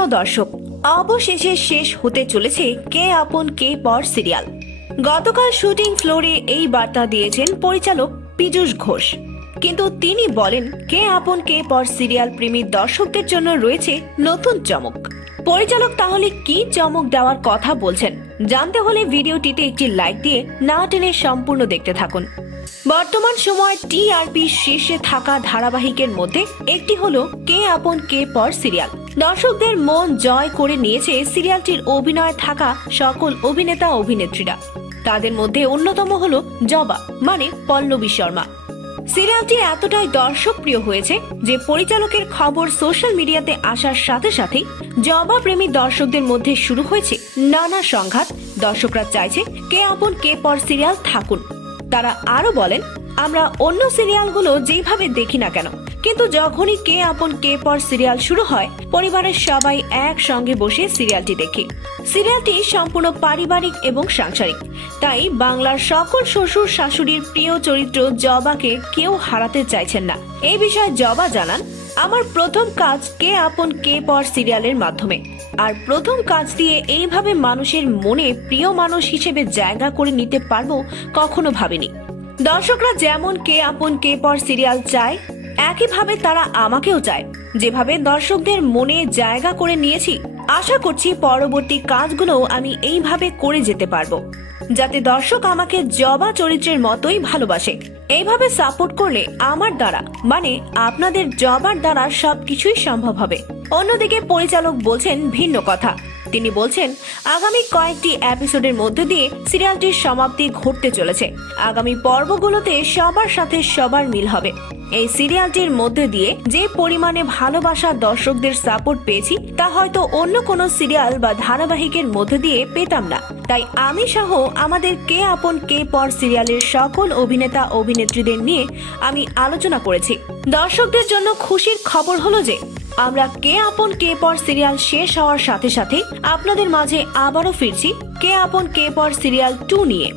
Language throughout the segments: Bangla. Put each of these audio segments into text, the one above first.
প্রিয় দর্শক, অবশেষে শেষ হতে চলেছে কে আপন কে পর সিরিয়াল। গতকাল শুটিং ফ্লোরে এই বার্তা দিয়েছেন পরিচালক পীযূষ ঘোষ। কিন্তু তিনি বলেন, কে আপন কে পর সিরিয়াল প্রেমী দর্শকদের জন্য রয়েছে নতুন চমক। পরিচালক তাহলে কি চমক দেওয়ার কথা বলছেন? জানতে হলে ভিডিওটিতে একটি লাইক দিয়ে না টেনে সম্পূর্ণ দেখতে থাকুন। বর্তমান সময় টিআরপি শীর্ষে থাকা ধারাবাহিকের মধ্যে একটি হলো কে আপন কে পর সিরিয়াল। দর্শকদের মন জয় করে নিয়েছে সিরিয়ালটির অভিনয়ে থাকা সকল অভিনেতা অভিনেত্রীরা। তাদের মধ্যে অন্যতম হল জবা মানে পল্লবী শর্মা। সিরিয়ালটি এতটাই দর্শকপ্রিয় হয়েছে যে পরিচালকের খবর সোশ্যাল মিডিয়াতে আসার সাথে সাথেই জবা প্রেমী দর্শকদের মধ্যে শুরু হয়েছে নানা সংঘাত। দর্শকরা চাইছে কে আপন কে পর সিরিয়াল থাকুন। তারা আরও বলেন, আমরা অন্য সিরিয়ালগুলো যেভাবে দেখি না কেন কিন্তু যখনই কে আপন কে পর সিরিয়াল শুরু হয়, পরিবারের সবাই একসঙ্গে বসে সিরিয়ালটি দেখি। সিরিয়ালটি সম্পূর্ণ পারিবারিক এবং সাংসারিক। তাই বাংলার সকল শ্বশুর শাশুড়ির প্রিয় চরিত্র জবাকে কেউ হারাতে চাইছেন না। এই বিষয়ে জবা জানান, আমার প্রথম কাজ কে আপন কে পর সিরিয়ালের মাধ্যমে। আর প্রথম কাজ দিয়ে এইভাবে মানুষের মনে প্রিয় মানুষ হিসেবে জায়গা করে নিতে পারব কখনো ভাবিনি। দর্শকরা যেমন কে আপন কে পর সিরিয়াল চায় একইভাবে তারা আমাকেও চায়। যেভাবে দর্শকদের মনে জায়গা করে নিয়েছি, আশা করছি পরবর্তী কাজগুলো আমি এইভাবে করে যেতে পারব। যাতে দর্শক আমাকে জবা চরিত্রের মতোই ভালোবাসে। এইভাবে সাপোর্ট করলে আমার দ্বারা মানে আপনাদের জবার দ্বারা সবকিছুই সম্ভব হবে। অন্যদিকে পরিচালক বলছেন ভিন্ন কথা। তিনি বলছেন, আগামী কয়েকটি এপিসোডের মধ্যে দিয়ে সিরিয়ালটির সমাপ্তি ঘটতে চলেছে। আগামী পর্বগুলোতে সবার সাথে সবার মিল হবে। এই সিরিয়ালটির মধ্যে দিয়ে যে পরিমাণে ভালোবাসা দর্শকদের সাপোর্ট পেয়েছি, তা হয়তো অন্য কোনো সিরিয়াল বা ধারাবাহিকের মধ্যে দিয়ে পেতাম না। তাই আমি সহ আমাদের কে আপন কে পর সিরিয়ালের সকল অভিনেতা, অভিনেত্রীদের নিয়ে আমি আলোচনা করেছি। দর্শকদের জন্য খুশির খবর হলো যে আমরা কে আপন কে পর সিরিয়াল শেষ হওয়ার সাথে সাথে আপনাদের মাঝে আবারও ফিরছি কে আপন কে পর সিরিয়াল টু নিয়ে।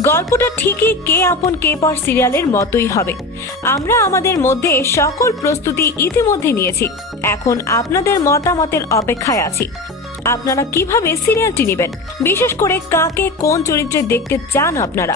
গল্পটা ঠিকই কে আপন কে পর সিরিয়ালের মতোই হবে। আমরা আমাদের মধ্যে সকল প্রস্তুতি ইতিমধ্যে নিয়েছি। এখন আপনাদের মতামতের অপেক্ষায় আছি। আপনারা কীভাবে সিরিয়ালটি নেবেন? বিশেষ করে কাকে কোন চরিত্রে দেখতে চান আপনারা?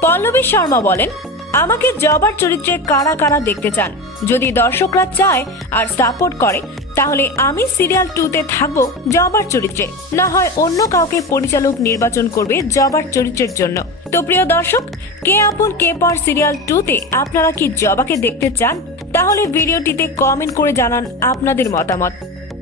পল্লবী শর্মা বলেন আমাকে জবার চরিত্রে কারা কারা দেখতে চান? যদি দর্শকরা চায় আর সাপোর্ট করে, তাহলে আমি সিরিয়াল টুতে থাকব জবার চরিত্রে। না হয় অন্য কাউকে পরিচালক নির্বাচন করবে জবার চরিত্রের জন্য। তো প্রিয় দর্শক, কে আপন কে পর সিরিয়াল টুতে আপনারা কি জবাকে দেখতে চান? তাহলে ভিডিওটিতে কমেন্ট করে জানান আপনাদের মতামত।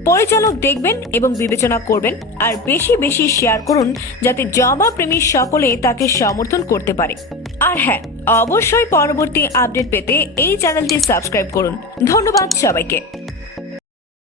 পরিচালক দেখবেন এবং বিবেচনা করবেন, আর বেশি বেশি শেয়ার করুন যাতে জবা প্রেমী সকলে তাকে সমর্থন করতে পারে। আর হ্যাঁ অবশ্যই পরবর্তী আপডেট পেতে এই চ্যানেলটি সাবস্ক্রাইব করুন। ধন্যবাদ সবাইকে।